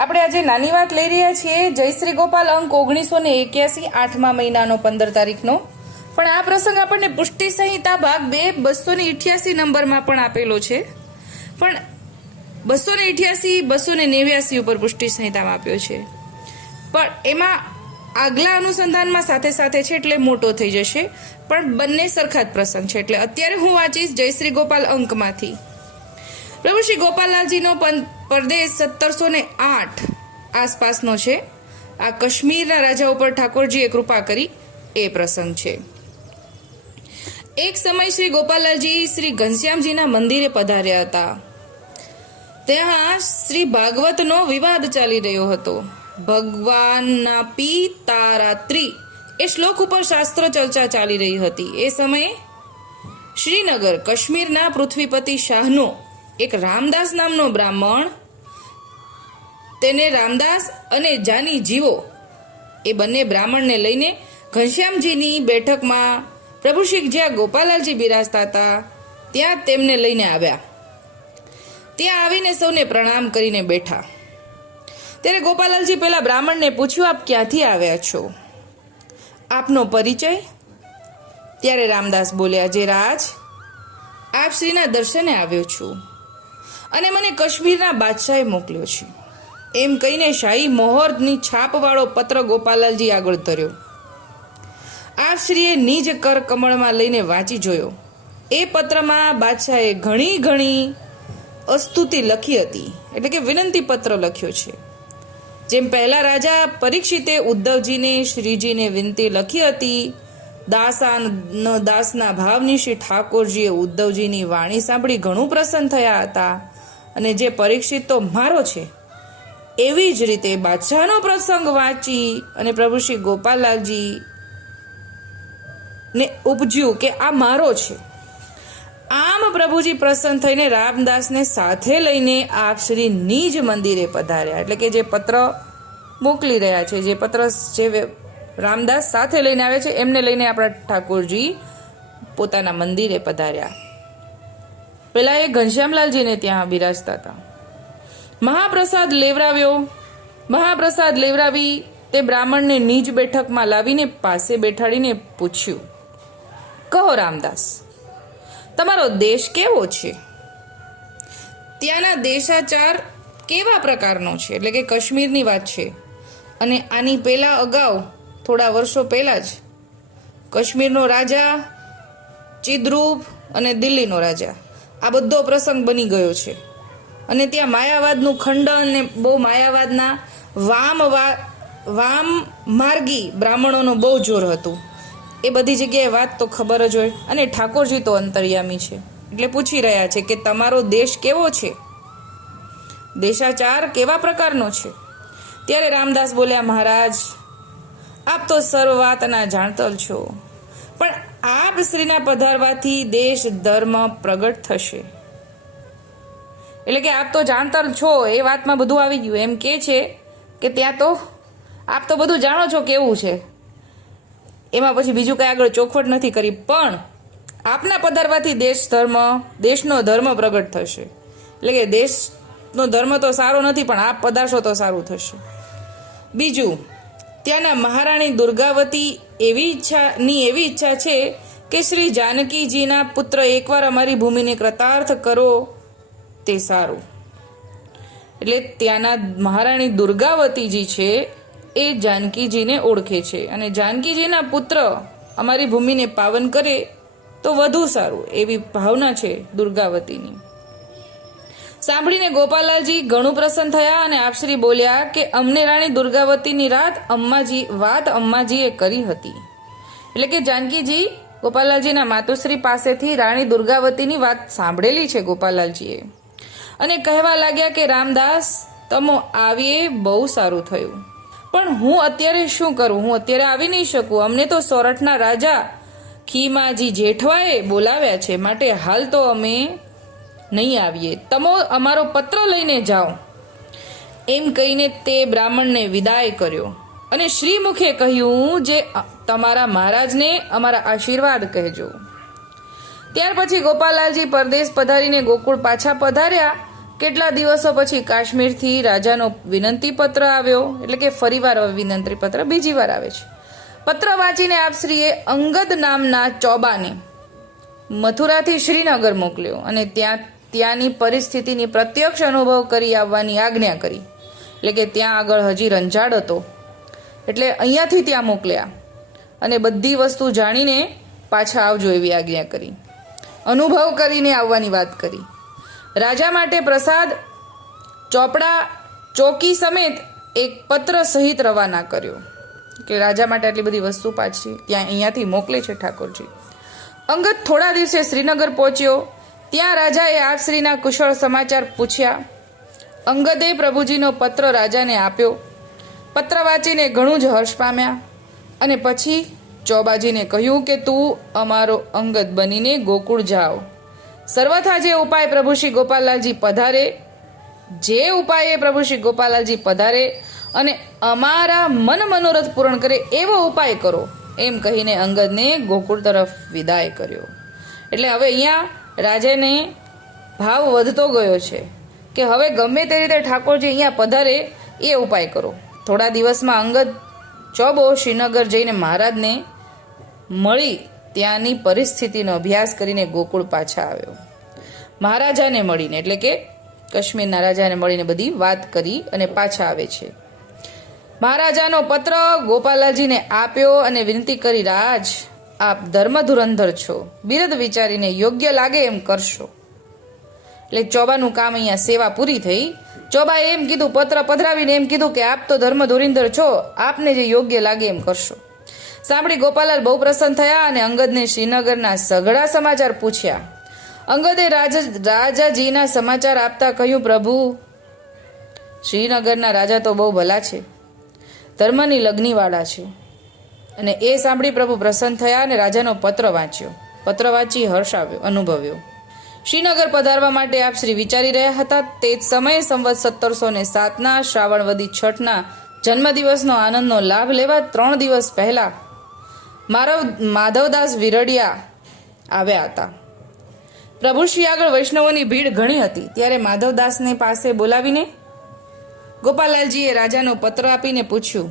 આપણે આજે નાની વાત લઈ રહ્યા છીએ જયશ્રી ગોપાલ અંક 1981 8મા મહિનાનો 15 તારીખનો। પણ આ પ્રસંગ આપણને પુષ્ટિ સંહિતા ભાગ 2 288 નંબરમાં પણ આપેલો છે। પણ 288 289 ઉપર પુષ્ટિ સંહિતામાં આપ્યો છે, પણ એમાં આગલા અનુસંધાનમાં સાથે સાથે છે એટલે મોટો થઈ જશે, પણ બંને સરખા જ પ્રસંગ છે। એટલે અત્યારે હું વાંચીશ જયશ્રી ગોપાલ અંકમાંથી। પ્રભુ શ્રી ગોપાલલાલજીનો પરદેશ 1708 આસપાસનો છે। આ કાશ્મીરના રાજા ઉપર ઠાકોરજીએ કૃપા કરી એ પ્રસંગ છે। એક સમય શ્રી ગોપાલલાલજી શ્રી ઘનશ્યામજીના મંદિરે પધાર્યા હતા। ત્યાં શ્રી ભાગવતનો વિવાદ ચાલી રહ્યો હતો। ભગવાનના પિતારાત્રી એ શ્લોક ઉપર શાસ્ત્ર ચર્ચા ચાલી રહી હતી। એ સમયે શ્રીનગર કાશ્મીરના પૃથ્વીપતિ શાહનો એક રામદાસ નામનો બ્રાહ્મણ, તેને રામદાસ અને જાની જીવો એ બંને બ્રાહ્મણને લઈને ઘનશ્યામજીની બેઠકમાં પ્રભુ શ્રી જ્યાં ગોપાલલાલજી બિરાજતા હતા ત્યાં તેમને લઈને આવ્યા। ત્યાં આવીને સૌને પ્રણામ કરીને બેઠા। ત્યારે ગોપાલલાલજી પેલા બ્રાહ્મણને પૂછ્યું, આપ ક્યાંથી આવ્યા છો? આપનો પરિચય? ત્યારે રામદાસ બોલ્યા, જે રાજ, આપ શ્રીના દર્શને આવ્યો છું અને મને કાશ્મીરના બાદશાહે મોકલ્યો છે, એમ કહીને શાહી મોહરની છાપવાળો પત્ર ગોપાલલાલજી આગળ ધર્યો। આપ શ્રીએ નિજ કર કમળમાં લઈને વાંચી જોયો। એ પત્રમાં બાદશાહે ઘણી અસ્તુતિ લખી હતી, એટલે કે વિનંતી પત્ર લખ્યો છે। જેમ પહેલા રાજા પરીક્ષિતે ઉદ્ધવજીને શ્રીજીને વિનંતી લખી હતી, દાસના ભાવની શ્રી ઠાકોરજીએ ઉદ્ધવજીની વાણી સાંભળી ઘણું પ્રસન્ન થયા હતા, અને જે પરીક્ષિત તો મારો છે, એવી જ રીતે બાદશાહનો પ્રસંગ વાંચી અને પ્રભુ શ્રી ગોપાલલાલજી ને ઉપજ્યું કે આ મારો છે। આમ પ્રભુજી પ્રસન્ન થઈને રામદાસને સાથે લઈને આપ શ્રી નિજ મંદિરે પધાર્યા। એટલે કે જે પત્ર મોકલી રહ્યા છે, જે પત્ર જે રામદાસ સાથે લઈને આવે છે, એમને લઈને આપણા ઠાકોરજી પોતાના મંદિરે પધાર્યા। પેલા એ ઘનશ્યામલાલજીને ત્યાં બિરાજતા હતા। મહાપ્રસાદ લેવરાવી તે બ્રાહ્મણને નિજ બેઠકમાં લાવીને પાસે બેઠાડીને પૂછ્યું, કહો રામદાસ, તમારો દેશ કેવો છે? ત્યાંના દેશાચાર કેવા પ્રકારનો છે? એટલે કે કાશ્મીરની વાત છે। અને આની પહેલા અગાઉ થોડા વર્ષો પહેલા જ કાશ્મીરનો રાજા ચિદ્રૂપ અને દિલ્હીનો રાજા, આ બધો પ્રસંગ બની ગયો છે। અને ત્યાં માયાવાદનું ખંડન ને બહુ માયાવાદના વામ માર્ગી બ્રાહ્મણોનો બહુ જોર હતું। એ બધી જગ્યાએ વાત તો ખબર જ હોય, અને ઠાકોરજી તો અંતર્યામી છે, એટલે પૂછી રહ્યા છે કે તમારો દેશ કેવો છે, દેશાચાર કેવા પ્રકારનો છે? ત્યારે રામદાસ બોલ્યા, મહારાજ, આપ તો સર્વ વાતના જાણતલ છો, પણ આપ શ્રીના પધારવાથી દેશ ધર્મ પ્રગટ થશે। એટલે કે આપ તો જાણતલ છો, એ વાતમાં બધું આવી ગયું। એમ કે છે કે ત્યાં તો આપ તો બધું જાણો છો કેવું છે, એમાં પછી બીજું કઈ આગળ ચોખવટ નથી કરી, પણ આપના પધારવાથી દેશનો ધર્મ પ્રગટ થશે। એટલે કે દેશનો ધર્મ તો સારો નથી, પણ આપ પધારશો તો સારું થશે। બીજું, ત્યાંના મહારાણી દુર્ગાવતી એવી ઈચ્છા છે કે શ્રી જાનકીજીના પુત્ર એકવાર અમારી ભૂમિને કૃતાર્થ કરો તે સારું। એટલે ત્યાંના મહારાણી દુર્ગાવતીજી છે એ જાનકીજીને ઓળખે છે, અને જાનકીજીના પુત્ર અમારી ભૂમિને પાવન કરે તો વધુ સારું, એવી ભાવના છે દુર્ગાવતીની। સાંભળીને ગોપાલલાલજી ઘણું પ્રસન્ન થયા અને આપશ્રી બોલ્યા કે અમને રાણી દુર્ગાવતીની વાત અમ્માજીએ કરી હતી। એટલે કે જાનકીજી ગોપાલલાલજીના માતુશ્રી પાસેથી રાણી દુર્ગાવતીની વાત સાંભળેલી છે ગોપાલલાલજીએ, અને કહેવા લાગ્યા કે રામદાસ, તમો આવીએ બહુ સારું થયું, પણ હું અત્યારે શું કરું? હું અત્યારે આવી નહીં શકું। અમને તો સોરઠના રાજા ખીમાજી જેઠવાએ બોલાવ્યા છે, માટે હાલ તો અમે નહીં આવીએ, તમો અમારો પત્ર લઈને જાઓ। એમ કહીને તે બ્રાહ્મણને વિદાય કર્યો અને શ્રીમુખે કહ્યું, જે તમારા મહારાજને અમારા આશીર્વાદ કહેજો। ત્યાર પછી ગોપાલલાલજી પરદેશ પધારીને ગોકુળ પાછા પધાર્યા કેટલા દિવસો પછી કાશ્મીરથી રાજાનો વિનંતી પત્ર આવ્યો, એટલે કે ફરીવાર વિનંતી પત્ર બીજી વાર આવે છે. પત્ર વાંચીને આપશ્રીએ અંગદ નામના ચોબાને મથુરાથી શ્રીનગર મોકલ્યો અને ત્યાંની પરિસ્થિતિની પ્રત્યક્ષ અનુભવ કરી આવવાની આજ્ઞા કરી. એટલે કે ત્યાં આગળ હજી રંજાડ હતો, એટલે અહીંયાથી ત્યાં મોકલ્યા અને બધી વસ્તુ જાણીને પાછા આવજો એવી આજ્ઞા કરી. અનુભવ કરીને આવવાની વાત કરી. રાજા માટે પ્રસાદ, ચોપડા, ચોકી સમેત એક પત્ર સહિત રવાના કર્યો કે રાજા માટે આટલી બધી વસ્તુ પાછી ત્યાં અહીંયાથી મોકલે છે ઠાકોરજી. અંગદ થોડા દિવસે શ્રીનગર પહોંચ્યો. ત્યાં રાજાએ આપશ્રીના કુશળ સમાચાર પૂછ્યા. અંગદે પ્રભુજીનો પત્ર રાજાને આપ્યો. પત્ર વાંચીને ઘણું જ હર્ષ પામ્યા અને પછી ચોબાજીને કહ્યું કે તું અમારો અંગદ બનીને ગોકુળ જાઓ. સર્વથા જે ઉપાય પ્રભુ શ્રી ગોપાલલાલજી પધારે, જે ઉપાયે પ્રભુ શ્રી ગોપાલલાલજી પધારે અને અમારા મન મનોરથ પૂર્ણ કરે એવો ઉપાય કરો, એમ કહીને અંગદને ગોકુળ તરફ વિદાય કર્યો. એટલે હવે અહીંયા રાજાને ભાવ વધતો ગયો છે કે હવે ગમે તે રીતે ઠાકોરજી અહીંયા પધારે એ ઉપાય કરો. થોડા દિવસમાં અંગદ ચોબો શ્રીનગર જઈને મહારાજને મળી ત્યાંની પરિસ્થિતિનો અભ્યાસ કરીને ગોકુળ પાછા આવ્યો. મહારાજાને મળીને, એટલે કે કાશ્મીરના રાજાને મળીને બધી વાત કરી અને પાછા આવે છે. મહારાજાનો પત્ર ગોપાલજીને આપ્યો અને વિનંતી કરી, રાજ આપ ધર્મ ધુરંધર છો, બિરદ વિચારીને યોગ્ય લાગે એમ કરશો. એટલે ચોબાનું કામ અહીંયા સેવા પૂરી થઈ. ચોબાએ એમ કીધું, પત્ર પધરાવીને એમ કીધું કે આપ તો ધર્મ ધુરંધર છો, આપને જે યોગ્ય લાગે એમ કરશો. સાંભળી ગોપાલાલ બહુ પ્રસન્ન થયા અને અંગદને શ્રીનગરના સઘળા સમાચાર પૂછ્યા. અંગદે રાજાજીના સમાચાર આપતા કહ્યું, પ્રભુ શ્રીનગરના રાજા તો બહુ ભલા છે, ધર્મની લગ્નીવાળા છે. અને એ સાંભળી પ્રભુ પ્રસન્ન થયા અને રાજાનો પત્ર વાંચ્યો. પત્ર વાંચી હર્ષ અનુભવ્યો. શ્રીનગર પધારવા માટે આપ શ્રી વિચારી રહ્યા હતા. તે જ સમયે સંવત 1707ના શ્રાવણવદી છઠના જન્મદિવસનો આનંદનો લાભ લેવા 3 દિવસ પહેલા માધવદાસ વિરડિયા આવ્યા હતા. પ્રભુશ્રી આગળ વૈષ્ણવોની ભીડ ઘણી હતી. ત્યારે માધવદાસને પાસે બોલાવીને ગોપાલલાલજીએ રાજાનો પત્ર આપીને પૂછ્યું.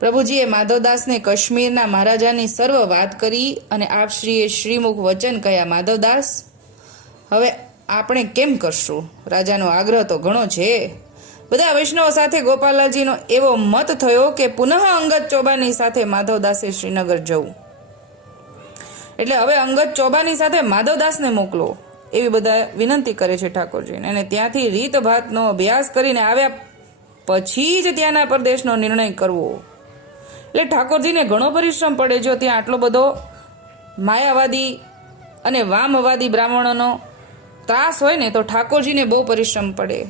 પ્રભુજીએ માધવદાસને કાશ્મીરના મહારાજાની સર્વ વાત કરી અને આપશ્રીએ શ્રીમુખ વચન કહ્યા, માધવદાસ હવે આપણે કેમ કરશું? રાજાનો આગ્રહ તો ઘણો છે. બધા વૈષ્ણવો સાથે ગોપાલલાલજીનો એવો મત થયો કે પુનઃ અંગદ ચોબાની સાથે માધવદાસે શ્રીનગર જવું. એટલે હવે અંગદ ચોબાની સાથે માધવદાસને મોકલો એવી બધા વિનંતી કરે છે ઠાકોરજીને. અને ત્યાંથી રીતભાતનો અભ્યાસ કરીને આવ્યા પછી જ ત્યાંના પ્રદેશનો નિર્ણય કરવો. એટલે ઠાકોરજીને ઘણો પરિશ્રમ પડે. જો ત્યાં આટલો બધો માયાવાદી અને વામવાદી બ્રાહ્મણોનો ત્રાસ હોય ને તો ઠાકોરજીને બહુ પરિશ્રમ પડે.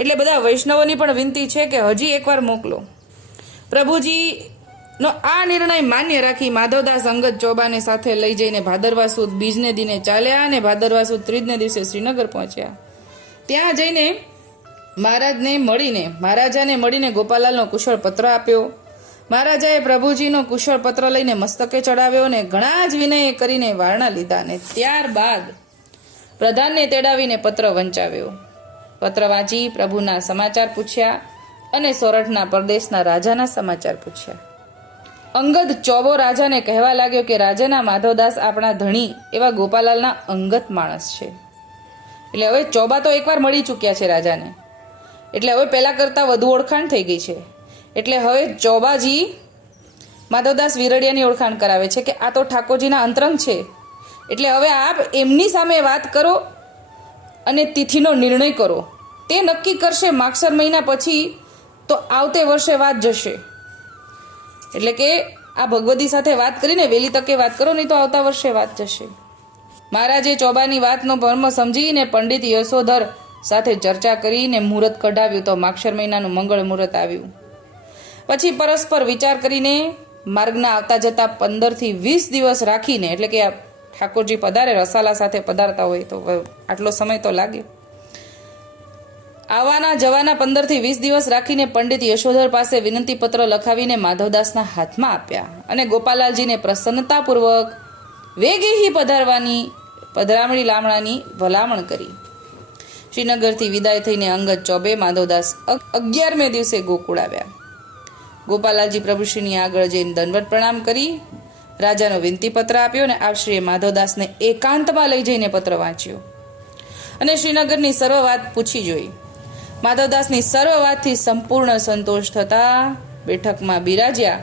એટલે બધા વૈષ્ણવોની પણ વિનંતી છે કે હજી એકવાર મોકલો. પ્રભુજીનો આ નિર્ણય માન્ય રાખી માધવદાસ અંગદ ચોબાને સાથે લઈ જઈને ભાદરવા સુદ બીજને દિને ચાલ્યા અને ભાદરવા સુદ ત્રીજને દિવસે શ્રીનગર પહોંચ્યા. ત્યાં જઈને મહારાજાને મળીને ગોપાલાલનો કુશળ પત્ર આપ્યો. મહારાજાએ પ્રભુજીનો કુશળ પત્ર લઈને મસ્તકે ચડાવ્યો અને ઘણા જ વિનય કરીને વારણા લીધા અને ત્યારબાદ પ્રધાનને તેડાવીને પત્ર વંચાવ્યો. પત્ર વાંચી પ્રભુના સમાચાર પૂછ્યા અને સોરઠના પ્રદેશના રાજાના સમાચાર પૂછ્યા. અંગદ ચોબો રાજાને કહેવા લાગ્યો કે રાજાના માધવદાસ આપણા ધણી એવા ગોપાલાલના અંગત માણસ છે. એટલે હવે ચોબા તો એકવાર મળી ચૂક્યા છે રાજાને, એટલે હવે પહેલા કરતાં વધુ ઓળખાણ થઈ ગઈ છે. એટલે હવે ચોબાજી માધવદાસ વિરડિયાની ઓળખાણ કરાવે છે કે આ તો ઠાકોરજીના અંતરંગ છે. એટલે હવે આપ એમની સામે વાત કરો અને તિથિનો નિર્ણય કરો. તે નક્કી કરશે માગસર મહિના પછી, તો આવતે વર્ષે વાત જશે. એટલે કે આ ભગવતી સાથે વાત કરીને વહેલી તકે વાત કરો, નહીં તો આવતા વર્ષે વાત જશે. મહારાજે ચોબાની વાતનો મર્મ સમજીને પંડિત યશોધર સાથે ચર્ચા કરીને મુહૂર્ત કઢાવ્યું. તો માગસર મહિનાનું મંગળ મુહૂર્ત આવ્યું. પછી પરસ્પર વિચાર કરીને માર્ગના આવતા જતા 15 થી 20 દિવસ રાખીને, એટલે કે ઠાકોરજી પધારે રસાલા સાથે પધારતા હોય તો આટલો સમય તો લાગે, આવવાના જવાના 15 થી 20 દિવસ રાખીને પંડિત યશોધર પાસે વિનંતી પત્ર લખાવીને માધવદાસના હાથમાં આપ્યા અને ગોપાલાલજીને શ્રીનગરથી વિદાય થઈને અંગદ ચોબે માધવદાસ 11મે દિવસે ગોકુળ આવ્યા. ગોપાલાલજી પ્રભુશ્રીની આગળ જઈને દંડવત પ્રણામ કરી રાજાનો વિનંતીપત્ર આપ્યો અને આપશ્રીએ માધવદાસને એકાંતમાં લઈ જઈને પત્ર વાંચ્યો અને શ્રીનગરની સર્વ વાત પૂછી જોઈ. માધવદાસની સર્વ વાતથી સંપૂર્ણ સંતોષ થતા બેઠકમાં બિરાજ્યા.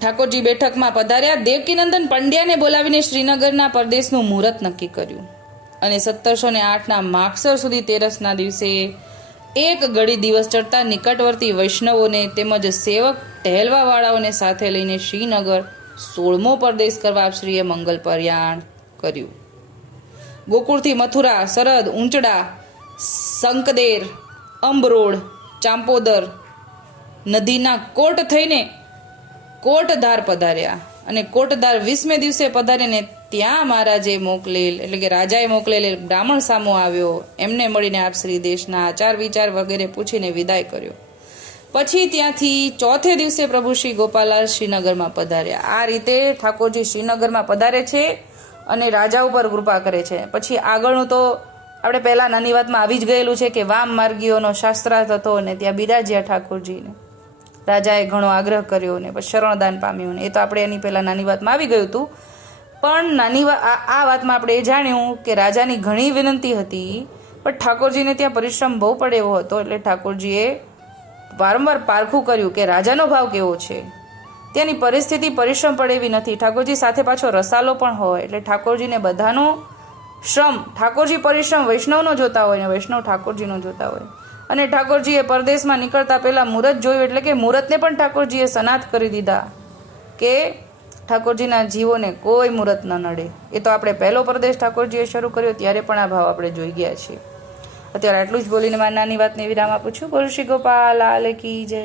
ઠાકોરજી બેઠકમાં પધાર્યા. દેવકીનંદન પંડ્યાને બોલાવીને શ્રીનગરના પરદેશનું મુહૂર્ત નક્કી કર્યું અને 1708ના માગસર સુધી તેરસના દિવસે એક ઘડી દિવસ ચડતા નિકટવર્તી વૈષ્ણવોને તેમજ સેવક ટહેલવા વાળાઓને સાથે લઈને શ્રીનગર 16મો પરદેશ કરવા આપશ્રીએ મંગલ પ્રયાણ કર્યું. ગોકુળથી મથુરા, સરદ, ઊંચડા, સંકદેર, અંબરોડ, ચાંપોદર નદીના કોટ થઈને કોટધાર પધાર્યા અને કોટધાર 20મે દિવસે પધારીને ત્યાં મહારાજે મોકલેલ એટલે કે રાજાએ મોકલેલ બ્રાહ્મણ સામો આવ્યો. એમને મળીને આપશ્રી દેશના આચાર વિચાર વગેરે પૂછીને વિદાય કર્યો. પછી ત્યાંથી ચોથે દિવસે પ્રભુ શ્રી ગોપાલાલ શ્રીનગરમાં પધાર્યા. આ રીતે ઠાકોરજી શ્રીનગરમાં પધારે છે અને રાજા ઉપર કૃપા કરે છે. પછી આગળનું તો આપણે પહેલા નાની વાતમાં આવી જ ગયેલું છે કે વામ માર્ગીઓનો શાસ્ત્રાર્થ હતો અને ત્યાં બિરાજ્યા ઠાકોરજીને. રાજાએ ઘણો આગ્રહ કર્યો ને પછી શરણદાન પામ્યું ને એ તો આપણે એની પહેલા નાની વાતમાં આવી ગયું હતું. પણ આ વાતમાં આપણે એ જાણ્યું કે રાજાની ઘણી વિનંતી હતી પણ ઠાકોરજીને ત્યાં પરિશ્રમ બહુ પડે એવો હતો એટલે ઠાકોરજીએ વારંવાર પારખું કર્યું કે રાજાનો ભાવ કેવો છે. ત્યાંની પરિસ્થિતિ પરિશ્રમ પડે એવી નથી. ઠાકોરજી સાથે પાછો રસાલો પણ હોય એટલે ઠાકોરજીને બધાનો શ્રમ ઠાકોરજી પરિશ્રમ વૈષ્ણવનો જોતા હોય ને વૈષ્ણવ ઠાકોરજીનો જોતા હોય. અને ઠાકોરજીએ પરદેશમાં નીકળતા પહેલા મુહૂર્ત જોયું એટલે કે મુહૂર્તને પણ ઠાકોરજીએ સનાથ કરી દીધા કે ઠાકોરજીના જીવોને કોઈ મુહૂર્ત ન નડે. એ તો આપણે પહેલો પરદેશ ઠાકોરજીએ શરૂ કર્યો ત્યારે પણ આ ભાવ આપણે જોઈ ગયા છીએ. અત્યારે આટલું જ બોલીને મારી નાની વાતને વિરામ આપું છું. બોલ શ્રી ગોપાલ લાલ કી જય.